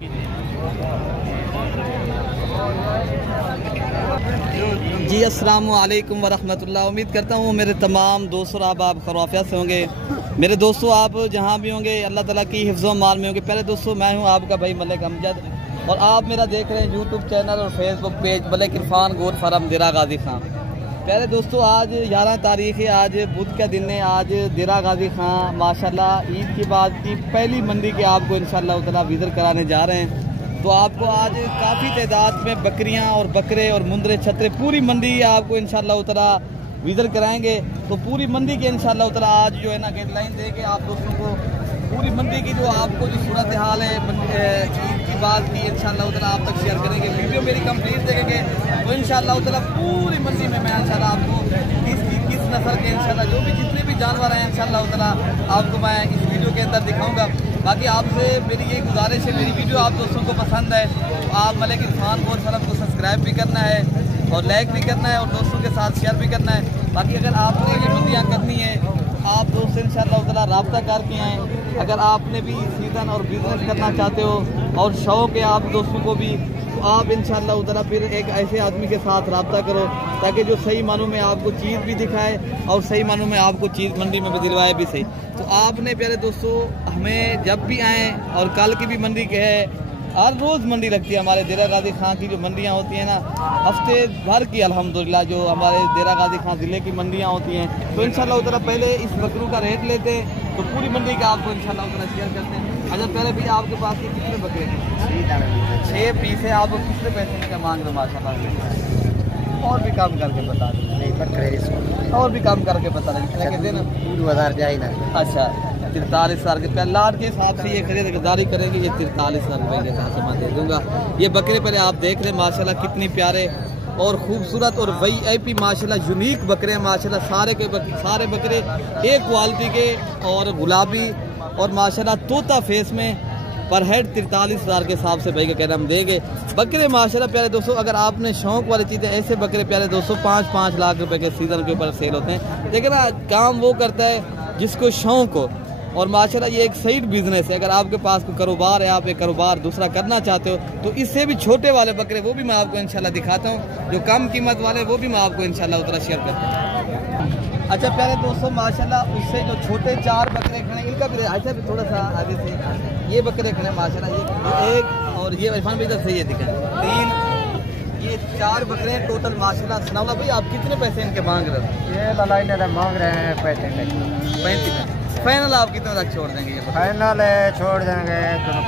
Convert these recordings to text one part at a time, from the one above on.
जी अस्सलाम वालेकुम वरहमतुल्लाह। उम्मीद करता हूँ मेरे तमाम दोस्तों आप खैरियत से होंगे। मेरे दोस्तों आप जहाँ भी होंगे अल्लाह ताला की हिफ्ज़ माल में होंगे। पहले दोस्तों मैं हूँ आपका भाई मलिक अमजद और आप मेरा देख रहे हैं यूट्यूब चैनल और Facebook page Malik Irfan goat farm Dera Ghazi खां। पहले दोस्तों आज 11 तारीख है, आज बुध का दिन है। आज देरा गाजी खां माशाल्लाह ईद के बाद की पहली मंडी के आपको इंशाअल्लाह ताला विज़िट कराने जा रहे हैं। तो आपको आज काफ़ी तादाद में बकरियां और बकरे और मुंदरे छतरे पूरी मंडी आपको इंशाअल्लाह ताला विज़िट कराएंगे। तो पूरी मंडी के इंशाअल्लाह ताला आज जो है ना गाइडलाइन देंगे आप दोस्तों को पूरी मंडी की जो आपको जो सूरत हाल है ईद की बात की इंशाअल्लाह ताला आप तक शेयर करेंगे। वीडियो मेरी कंप्लीट देखेंगे तो इंशाअल्लाह ताला पूरी मंडी में मैं इंशाअल्लाह आपको किस नस्ल के इंशाअल्लाह जो भी जितने भी जानवर हैं इंशाअल्लाह ताला आपको मैं इस वीडियो के अंदर दिखाऊंगा। बाकी आपसे मेरी ये गुजारिश है, मेरी वीडियो आप दोस्तों को पसंद है तो आप मलिक इरफान गोट फार्म को सब्सक्राइब भी करना है और लाइक भी करना है और दोस्तों के साथ शेयर भी करना है। बाकी अगर आपने ये मंडियाँ करनी है आप दोस्त इंशाअल्लाह ताला रब्ता करके आएँ। अगर आपने भी सीज़न और बिजनेस करना चाहते हो और शौक़ है आप दोस्तों को भी तो आप इंशाअल्लाह ताला फिर एक ऐसे आदमी के साथ रब्ता करो ताकि जो सही मानों में आपको चीज़ भी दिखाए और सही मानों में आपको चीज़ मंडी में भी दिलवाए भी सही। तो आपने प्यारे दोस्तों हमें जब भी आएँ और कल की भी मंडी के है, हर रोज़ मंडी लगती है हमारे देरा गाजी खां की जो मंडियाँ होती हैं ना हफ्ते भर की अल्हम्दुलिल्लाह जो हमारे देरा गाजी खां ज़िले की मंडियाँ होती हैं। तो इंशाअल्लाह ताला पहले इस बकरों का रेट लेते हैं तो पूरी मंडी का आपको इंशाअल्लाह ताला शेयर करते हैं। अच्छा पहले भैया आपके पास ये कितने बकरे हैं? 6 पीस है। आप कितने पैसे का मांग रहे माशाल्लाह? और भी काम करके बता दें, और भी काम करके बता दें। 2000 जाए ना। अच्छा 43,000 के पहले लाट के हिसाब से ये खरीदारी करेंगे ये 43,000 रुपये के हिसाब से मैं दे दूँगा। ये बकरे पहले आप देख रहे हैं माशाल्लाह कितनी प्यारे और खूबसूरत और VIP माशाल्लाह यूनिक बकरे हैं माशाल्लाह। सारे बकरे एक क्वालिटी के और गुलाबी और माशाल्लाह तोता फेस में पर हेड 43,000 के हिसाब से भाई का कहना हम देंगे। बकरे माशाल्लाह प्यारे दोस्तों अगर आपने शौक वाली चीज़ें ऐसे बकरे प्यारे दोस्तों 5-5 लाख रुपए के सीज़न के ऊपर सेल होते हैं। लेकिन ना काम वो करता है जिसको शौक हो और माशाल्लाह ये एक सही बिजनेस है। अगर आपके पास कोई कारोबार है, आप एक कारोबार दूसरा करना चाहते हो तो इससे भी छोटे वाले बकरे वो भी मैं आपको इंशाल्लाह दिखाता हूँ। जो कम कीमत वाले वो भी मैं आपको इंशाल्लाह उतना शेयर करता हूँ। अच्छा प्यारे दोस्तों माशाल्लाह उससे जो छोटे 4 बकरे खड़े इनका भी ऐसा भी थोड़ा सा आगे से ये बकरे खड़े माशाल्लाह ये एक और ये इरफान भाई इधर से ये दिखे 3 ये 4 बकरे हैं टोटल माशाल्लाह। सनाउल्लाह भाई आप कितने पैसे इनके मांग रहे हो? ये ललाई मांग रहे हैं 35। फाइनल आप कितने तक छोड़ देंगे? ये फाइनल छोड़ देंगे दोनों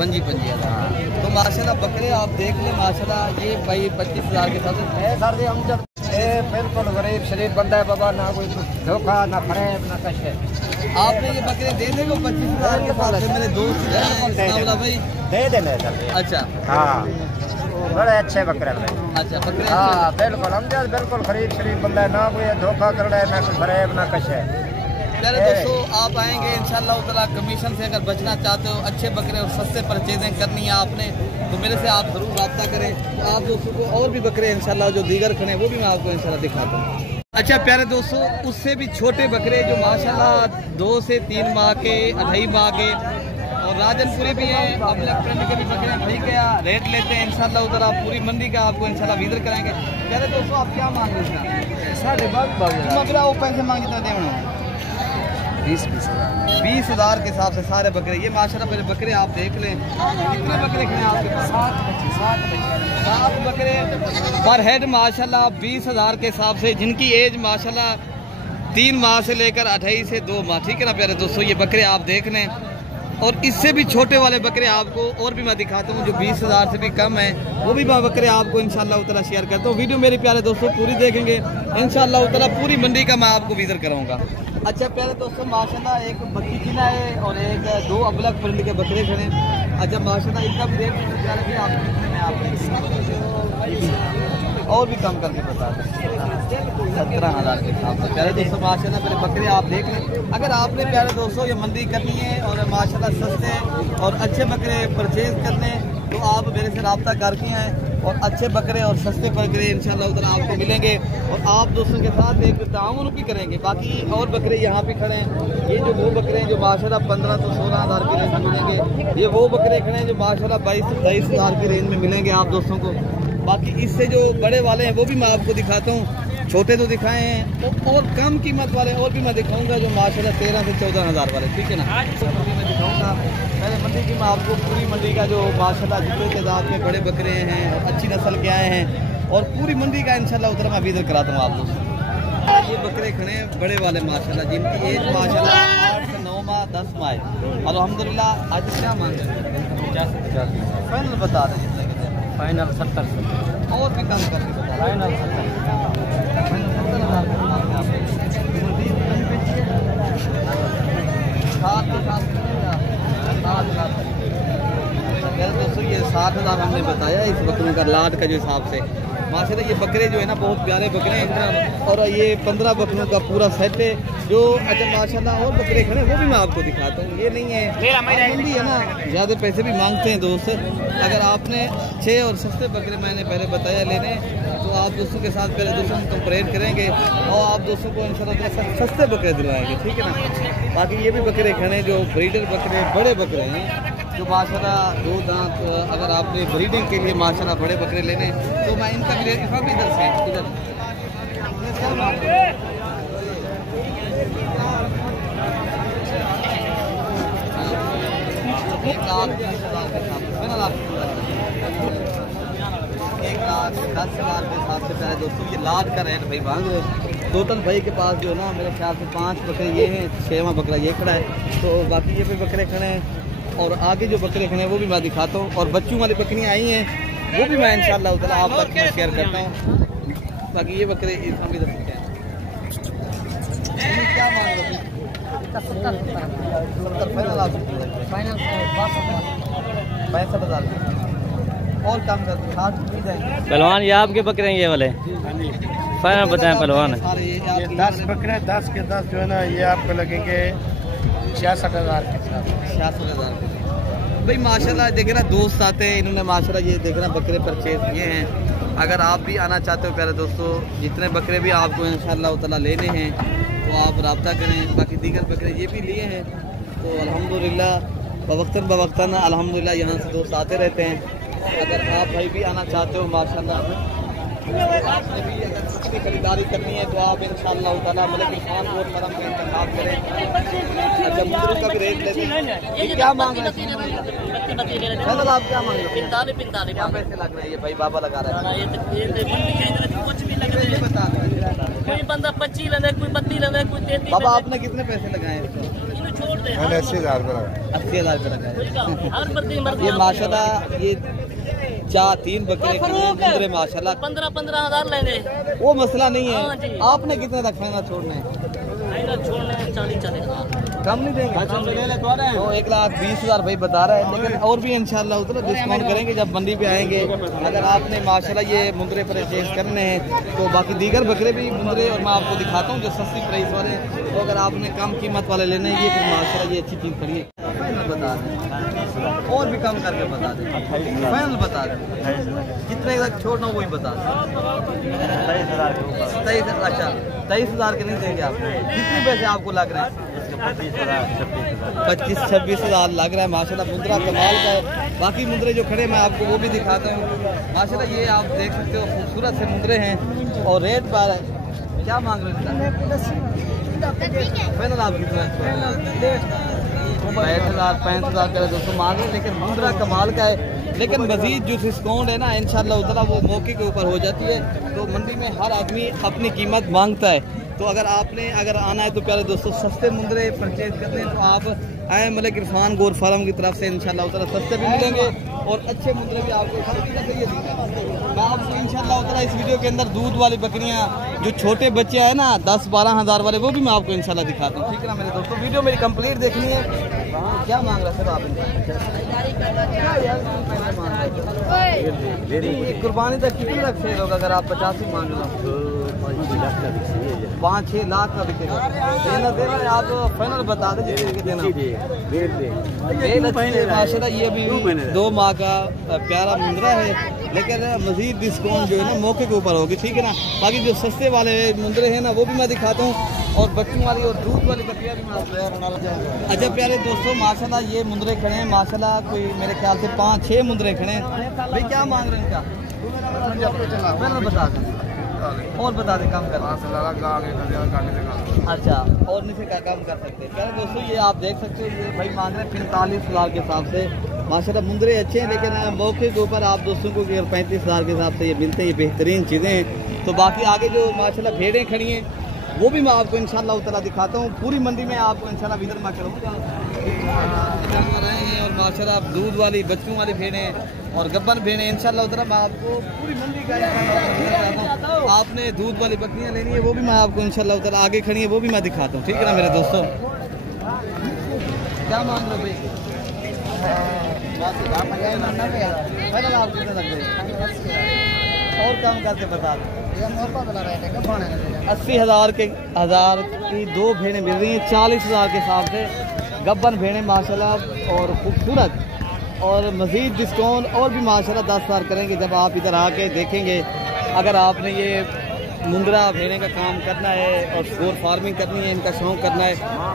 25 हज़ार। तो माशाल्लाह बकरे आप देख लें माशाल्लाह ये भाई 25,000 के साथ है। सर जी हम जब बिल्कुल गरीब शरीफ बंदा है बाबा, ना कोई धोखा ना फरेब ना कश है। आपने ये बकरे दे देंगे 25,000 के साथ? मेरे दोस्त भाई दे देने। अच्छा हाँ बड़े अच्छे बकरे अच्छा बकरे हाँ बिल्कुल हम बिल्कुल गरीब शरीफ बंदा है, ना कोई धोखा कर रहा है ना कोई फरेब ना कश है। प्यारे दोस्तों आप आएंगे इंशाअल्लाह ताला कमीशन से अगर बचना चाहते हो अच्छे बकरे और सस्ते परचेजिंग करनी है आपने तो मेरे से आप ज़रूर रब्ता करें। तो आप दोस्तों को और भी बकरे इंशाअल्लाह जो दीगर खड़े वो भी मैं आपको इंशाअल्लाह दिखाता हूँ। अच्छा प्यारे दोस्तों उससे भी छोटे बकरे जो माशाल्लाह 2 से 3 माह के 2.5 माह के और राजनपुरी भी हैं अपने फ्रेंड के भी बकरे भाई क्या रेट लेते हैं इंशाअल्लाह उधर आप पूरी मंडी का आपको इंशाअल्लाह विजिट कराएंगे। प्यारे दोस्तों आप क्या मांग रहे हैं? 5.5 वो पैसे मांग जितना देना 20,000 के हिसाब से सारे बकरे ये माशाल्लाह मेरे बकरे आप देख लें कितने बकरे खड़े हैं आपके पास? 7 बकरे पर हेड माशाल्लाह 20,000 के हिसाब से जिनकी एज माशाल्लाह 3 माह से लेकर 2.5 से 2 माह। ठीक है ना प्यारे दोस्तों ये बकरे आप देख लें और इससे भी छोटे वाले बकरे आपको और भी मैं दिखाता हूँ जो 20,000 से भी कम है वो भी मैं बकरे आपको इंशाअल्लाह ताला शेयर करता हूँ। वीडियो मेरे प्यारे दोस्तों पूरी देखेंगे इंशाअल्लाह ताला पूरी मंडी का मैं आपको विजिट कराऊंगा। अच्छा प्यारे दोस्तों माशाल्लाह एक बकरी जिना है और एक 2 अबलग फ्रेंड के बकरे खड़े। अच्छा माशाल्लाह इनका भी रेट और भी कम करके बता दें 17,000 के हिसाब से। प्यारे दोस्तों माशाल्लाह मेरे बकरे आप देख लें। अगर आपने प्यारे दोस्तों ये मंडी करनी है और माशाल्लाह सस्ते और अच्छे बकरे परचेज करने तो आप मेरे से रब्ता करके आएँ। और अच्छे बकरे और सस्ते बकरे इंशाल्लाह उधर आपको मिलेंगे और आप दोस्तों के साथ एक ताउन भी करेंगे। बाकी और बकरे यहाँ पे खड़े हैं, ये जो वो बकरे हैं जो माशाल्लाह 15 से 16 हज़ार की रेंज में मिलेंगे। ये वो बकरे खड़े हैं जो माशाल्लाह 22 से 23 हज़ार की रेंज में मिलेंगे आप दोस्तों को। बाकी इससे जो बड़े वाले हैं वो भी मैं आपको दिखाता हूँ, छोटे तो दिखाए हैं तो और कम कीमत वाले और भी मैं दिखाऊंगा जो माशाल्लाह 13 से 14 हज़ार वाले, ठीक है ना। मंडी में दिखाऊंगा पहले मंडी की मैं आपको पूरी मंडी का जो माशाल्लाह जितने तादाद में बड़े बकरे हैं और अच्छी नस्ल के आए हैं और पूरी मंडी का इंशाल्लाह उधर मैं विजिट कराता हूँ आप दोस्तों। ये बकरे खड़े हैं बड़े वाले माशाल्लाह जिनकी एज माशाल्लाह 8 से 9 माह 10 माह और अल्हम्दुलिल्लाह। आज क्या मांग रहे हैं? फाइनल बता दें। फाइनल 70 और भी कम करके बता। फाइनल 70 दोस्तों ये 60 हज़ार हमने बताया इस बकरों का लाट का जो हिसाब से माशाल्लाह। ये बकरे जो है ना बहुत प्यारे बकरे हैं और ये 15 बकरों का पूरा सेट है जो अच्छा माशाल्लाह। और बकरे खड़े वो भी मैं आपको दिखाता हूँ। ये नहीं है मंडी है ना ज़्यादा पैसे भी मांगते हैं दोस्त। अगर आपने अच्छे और सस्ते बकरे मैंने पहले बताया लेने तो आप दोस्तों के साथ पहले दोस्तों हम कंपेयर करेंगे और आप दोस्तों को इंशाल्लाह सस्ते बकरे दिलवाएंगे, ठीक है ना। बाकी ये भी बकरे खड़े जो ब्रीडर बकरे बड़े बकरे हैं जो माशाल्लाह 2 दांत। अगर आपने ब्रीडिंग के लिए माशाल्लाह बड़े बकरे लेने तो मैं इनका भी रेट इधर से इधर 1,10,000 के हिसाब से पहले दोस्तों ये लाट का रेट भाई मांग रहे। टोटल भाई के पास जो है ना मेरे ख्याल से 5 बकरे ये हैं, 6वां बकरा ये खड़ा है। तो बाकी ये भी बकरे खड़े हैं और आगे जो बकरे खड़े हैं वो भी मैं दिखाता हूँ और बच्चों वाली बकरियाँ आई हैं वो भी मैं इंशाल्लाह उधर आप तक शेयर करता हूँ। बाकी ये बकरे इसमें भी रखते हैं। क्या मांग रहे हैं? 65 हज़ार और कम कर पहलवान। ये आपके बकरे हैं ये वाले? फाइनल बताएं पहलवान। 10 बकरे 10 के 10 जो है ना ये आपको लगेंगे 66 हज़ार के साथ। 66 हज़ार भाई माशाल्लाह। देखे ना दोस्त आते हैं इन्होंने माशाल्लाह ये देखना बकरे परचेज किए हैं। अगर आप भी आना चाहते हो प्यारे दोस्तों जितने बकरे भी आपको इंशाल्लाह ताला लेने हैं तो आप रब्ता करें। बाकी दीगर बकरे ये भी लिए हैं तो अल्हम्दुलिल्लाह बवक्तन अल्हम्दुलिल्लाह यहाँ से दोस्त आते रहते हैं। अगर आप भाई भी आना चाहते हो माशाल्लाह आपने भी अगर किसी खरीदारी करनी है तो आप इंशाल्लाह ताला मलिक इरफान गोर फर्म का इंतखाब करें। अच्छा मुद्रों का भी रेट लेते हैं। क्या मांग रहे हैं? आप क्या मांग रहे हैं? 45 क्या पैसे लग रहे हैं? ये भाई बाबा लगा रहा है। बता कोई बंदा 25 लेना है, कोई 32 लेना है, कोई 33। बाबा आपने कितने पैसे लगाए इसको? छोड़ दे 80,000 रुपये लगा। 80,000 रुपये लगाए। हर मर्जी ये माशाल्लाह ये 3 बकरे मुंदरे माशाल्लाह 15 हज़ार लेंगे वो मसला नहीं हाँ है। आपने कितने रखना है छोड़ना है? छोड़ने 40 कम नहीं देंगे तो 1,20,000 भाई बता रहा है। लेकिन और भी इंशाल्लाह उतना डिस्काउंट करेंगे जब मंडी पे आएंगे। अगर आपने माशाल्लाह ये मुंदरे परचेज करने हैं तो बाकी दीगर बकरे भी मुंदरे और मैं आपको दिखाता हूँ जो सस्ती प्राइस वाले। तो अगर आपने कम कीमत वाले लेने हैं ये फिर माशाल्लाह ये अच्छी चीज़ खड़ी है। फाइनल बता दें और भी कम करके बता दें। फाइनल बता दें कितने तक छोड़ना वही बता दें। 23,000 अच्छा 23,000 के नहीं देंगे आप? कितने पैसे आपको लग रहे हैं? 25-26 हज़ार लग रहा है माशाल्लाह। मुंदरा कमाल का है। बाकी मुंदरे जो खड़े मैं आपको वो भी दिखाता हूँ माशाल्लाह। ये आप देख सकते हो खूबसूरत से मुंदरे हैं और रेट पर क्या मांग रहे हैं? फाइनल आप कितना? 65,000 का दोस्तों मांग रहे हैं। लेकिन मुंदरा कमाल का है। लेकिन मजीद जो डिस्काउंट है ना इंशाल्लाह उतना वो मौके के ऊपर हो जाती है। तो मंडी में हर आदमी अपनी कीमत मांगता है। तो अगर आपने आना है तो प्यारे दोस्तों सस्ते मुंदरे परचेज करते हैं तो आप आए मलिक इरफान गोर फार्म की तरफ से इंशाल्लाह उतना सस्ते भी मिलेंगे और अच्छे मुंदरे भी आपको मैं आपको इंशाल्लाह उतना इस वीडियो के अंदर दूध वाली बकरियां जो छोटे बच्चे हैं ना 10-12 हज़ार वाले वो भी मैं आपको इंशाल्लाह दिखाता हूँ, ठीक है ना मेरे दोस्तों। वीडियो मेरी कंप्लीट देखनी है। क्या मांग रहा सर आप? कुर्बानी तक कितने रख से लोग अगर आप 85 मांग रहे हो? 5-6 लाख का बिकेगा। देना आप फाइनल बता दें जितने देना। माशाल्लाह ये भी 2 माह का प्यारा मुंद्रा है, लेकिन मजीद डिस्काउंट जो है ना मौके के ऊपर होगी, ठीक है ना। बाकी जो सस्ते वाले मुंद्रे हैं ना वो भी मैं दिखाता हूँ, और बकरी वाली और दूध वाली बकरियाँ भी मैं। अच्छा प्यारे दोस्तों, माशाल्लाह ये मुंद्रे खड़े हैं माशाल्लाह, कोई मेरे ख्याल से 5-6 मुंद्रे खड़े हैं। भाई क्या मांग रहे हैं इनका? बता दें और बता दें, कम कर। अच्छा, और नीचे का कम कर सकते हैं। प्यारे दोस्तों ये आप देख सकते हो, ये भाई मांग रहे हैं 45,000 के हिसाब से। माशाल्लाह मुंद्रे अच्छे हैं, लेकिन मौके के ऊपर आप दोस्तों को 35,000 के हिसाब से ये मिलते हैं, ये बेहतरीन चीज़ें हैं। तो बाकी आगे जो माशाल्लाह भेड़ें खड़ी हैं वो भी मैं आपको इंशाल्लाह ताला दिखाता हूँ। पूरी मंडी में आपको इंशाल्लाह विजिट मैं करूँगा। और माशाल्लाह आप दूध वाली बच्चों वाली भेड़ें और गब्बर भेड़ें इंशाल्लाह ताला मैं आपको पूरी मंडी का आपने दूध वाली बकरियाँ लेनी है वो भी मैं आपको इंशाल्लाह ताला आगे खड़ी है वो भी मैं दिखाता हूँ, ठीक है ना मेरे दोस्तों। क्या मांग रहे हो भाई? आप कितने लग गए और कम करके बता दो। 80,000 की 2 भेड़ें मिल रही हैं 40,000 के हिसाब से। गब्बन भेड़ें माशाल्लाह और खूबसूरत, और मज़ीद डिस्काउंट और भी माशाल्लाह 10,000 करेंगे जब आप इधर आके देखेंगे। अगर आपने ये मुंद्रा भेड़ें का काम करना है और गोर फार्मिंग करनी है, इनका शौक़ करना है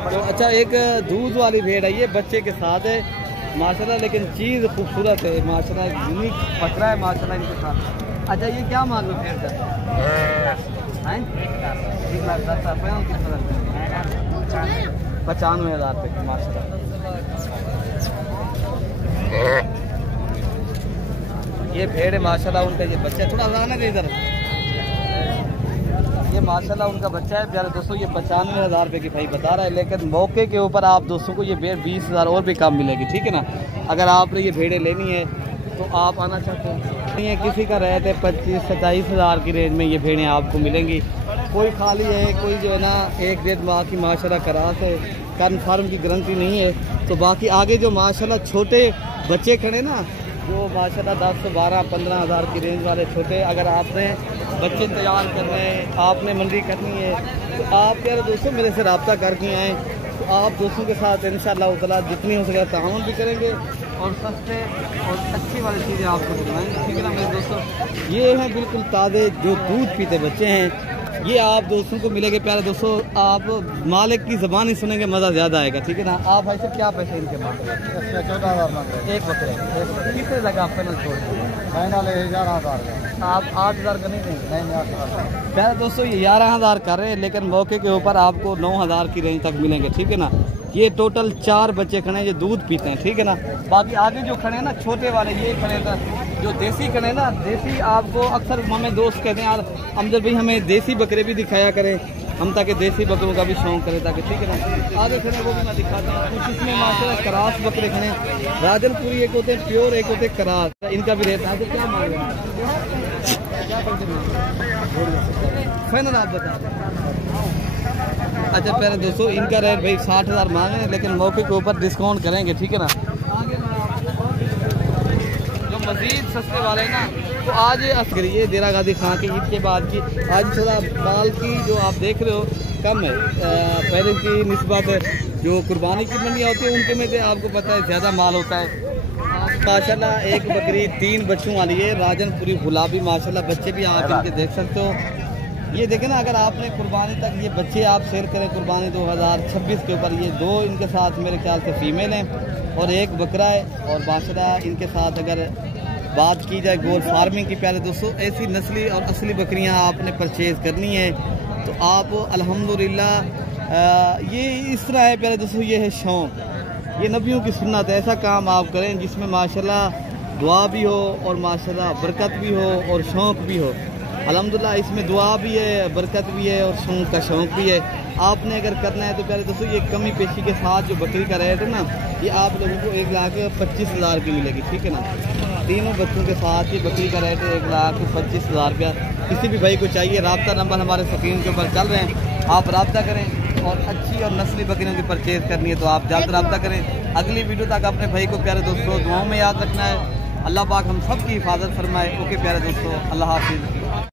तो अच्छा। एक दूध वाली भेड़ है, ये बच्चे के साथ है माशाल्लाह, लेकिन चीज़ खूबसूरत है माशाल्लाह, यूनिक पकड़ा है माशाल्लाह इनके साथ। अच्छा ये क्या मांग लो भेड़ का? 95,000 रुपये माशाल्लाह। ये भेड़ है माशाल्लाह, उनका ये बच्चा थोड़ा आना दे इधर। ये माशाल्लाह उनका बच्चा है प्यारे दोस्तों, ये 95,000 रुपये की भाई बता रहा है, लेकिन मौके के ऊपर आप दोस्तों को ये भेड़ 20,000 और भी कम मिलेगी, ठीक है ना। अगर आपने ये भेड़ें लेनी है तो आप आना चाहते हैं, ये किसी का रहते 25-27,000 की रेंज में ये भेड़ें आपको मिलेंगी। कोई खाली है, कोई जो है ना 1-1.5 माह की माशाल्लाह करास है, कन्फर्म की गारंटी नहीं है। तो बाकी आगे जो माशाल्लाह छोटे बच्चे खड़े ना, जो माशाल्लाह 10-12-15,000 की रेंज वाले छोटे, अगर आपने बच्चे तैयार करने हैं, आपने मंडी करनी है तो आप यार दोस्तों मेरे से रब्ता करके आएँ, तो आप दोस्तों के साथ इंशाअल्लाह ताला जितनी हो सके ताउन भी करेंगे और सस्ते और अच्छी वाली चीज़ें आपको दिलवाएंगे, ठीक है ना मेरे दोस्तों। ये हैं बिल्कुल ताज़े जो दूध पीते बच्चे हैं, ये आप दोस्तों को मिलेंगे प्यारे दोस्तों। आप मालिक की ज़बान ही सुनेंगे, मज़ा ज़्यादा आएगा, ठीक है ना। आप भाई साहब क्या पैसे इनके मांग रहे हैं? 14,000 मांग रहे हैं एक बकरे। कितने लगा आप फाइनल छोड़ फाइनल 11,000 आप 8,000 का नहीं देंगे? नहीं 8,000 प्यारे दोस्तों, ये 11,000 कर रहे हैं, लेकिन मौके के ऊपर आपको 9,000 की रेंज तक मिलेंगे, ठीक है ना। ये टोटल 4 बच्चे खड़े हैं, ये दूध पीते हैं, ठीक है ना। बाकी आगे जो खड़े हैं ना छोटे वाले, ये खड़े थे जो देसी खड़े हैं ना, देसी आपको अक्सर हमें दोस्त कहते हैं यार अमजद भाई हमें देसी बकरे भी दिखाया करें हम, ताकि देसी बकरों का भी शौक करें, ताकि ठीक है ना। आगे खड़े वो भी मैं दिखाता हूँ। कुछ इसमें माशाल्लाह करास बकरे खड़े हैं, राजनपुरी एक होते हैं प्योर, एक होते हैं करास, इनका भी रेट है। क्या मांग रहे हैं? फाइनल आप बता दें। अच्छा प्यारे दोस्तों, इनका रेट भाई 60,000 मांग रहे हैं, लेकिन मौके के ऊपर डिस्काउंट करेंगे, ठीक है ना। जो मजीद सस्ते वाले हैं ना, तो आज असगरिए देरा गादी खां की ईद के बाद की आज थोड़ा माल की जो आप देख रहे हो कम है पहले की निस्बत। जो कुर्बानी की मंडियाँ होती है उनके में से आपको पता है ज़्यादा माल होता है। माशाल्लाह एक बकरी 3 बच्चों वाली है, राजनपुरी गुलाबी माशाल्लाह, बच्चे भी आप इनके देख सकते हो। ये देखें ना, अगर आपने कुर्बानी तक ये बच्चे आप सेल करें कुर्बानी 2026 के ऊपर, ये 2 इनके साथ मेरे ख्याल से फीमेल हैं और 1 बकरा है। और माशाल्लाह इनके साथ अगर बात की जाए गोल फार्मिंग की प्यारे दोस्तों, ऐसी नस्ली और असली बकरियां आपने परचेज़ करनी है तो आप अल्हम्दुलिल्लाह ये इस तरह है प्यारे दोस्तों, ये है शौक़, ये नबियों की सुन्नत है। ऐसा काम आप करें जिसमें माशाल्लाह दुआ भी हो और माशाल्लाह बरकत भी हो और शौक़ भी हो। अल्हम्दुलिल्लाह इसमें दुआ भी है, बरकत भी है और शौक़ का शौक़ भी है। आपने अगर करना है तो प्यारे दोस्तों ये कमी पेशी के साथ जो बकरी का रेट है ना, ये आप लोगों को 1,25,000 की मिलेगी, ठीक है ना। तीनों बच्चों के साथ ये बकरी का रेट है 1,25,000 रुपया। किसी भी भाई को चाहिए, रब्ता नंबर हमारे स्क्रीन के ऊपर चल रहे हैं, आप रब्ता करें। और अच्छी और नस्ली बकरियों की परचेज़ करनी है तो आप जल्द रब्ता करें। अगली वीडियो तक अपने भाई को प्यारे दोस्तों दुआओं में याद रखना है। अल्लाह पाक हम सब की हिफाजत फरमाए। ओके प्यारे दोस्तों, अल्लाह हाफिज़।